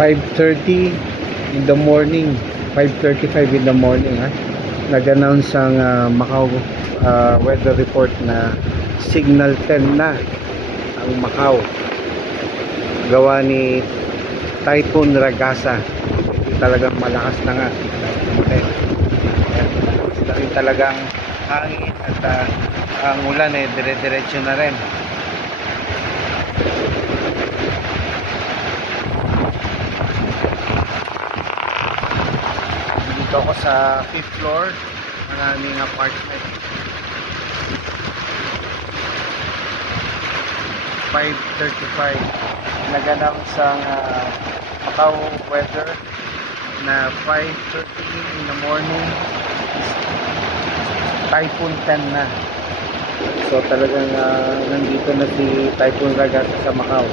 5:30 in the morning, 5:35 in the morning, nag-announce ang Macau weather report na signal 10 na ang Macau, gawa ni Typhoon Ragasa. Talagang malakas na nga, malakas na rin talagang hangin at ang ulan dire-diretso na rin. Dito ako sa 5th floor ng aming apartment. 5:35 nag-announce ang Macau weather na 5:30 in the morning Typhoon 10 na. So talagang nandito na si Typhoon Ragasa sa Macau.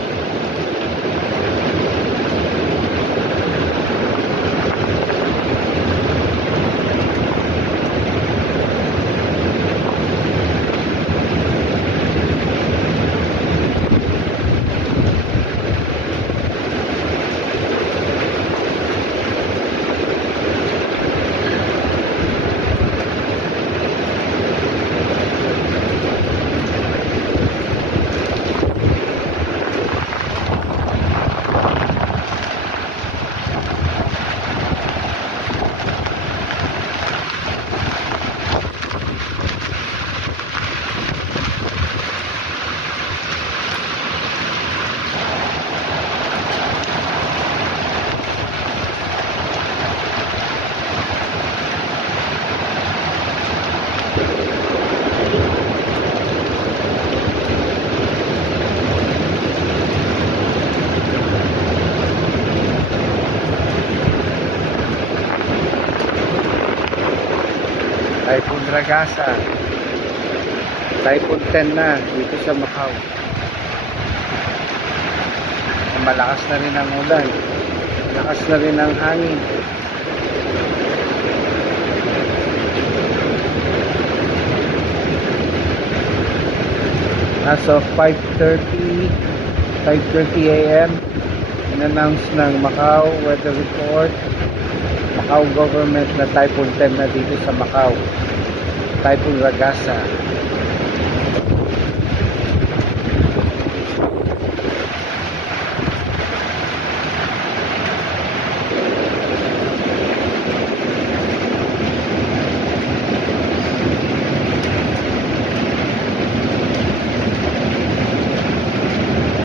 Typhoon Ragasa, Typhoon 10 na dito sa Macau. Malakas na rin ang ulan, malakas na rin ang hangin. As of 5:30 a.m. in-announce ng Macau weather report, Macau government na Typhoon 10 na dito sa Macau, Typhoon Ragasa.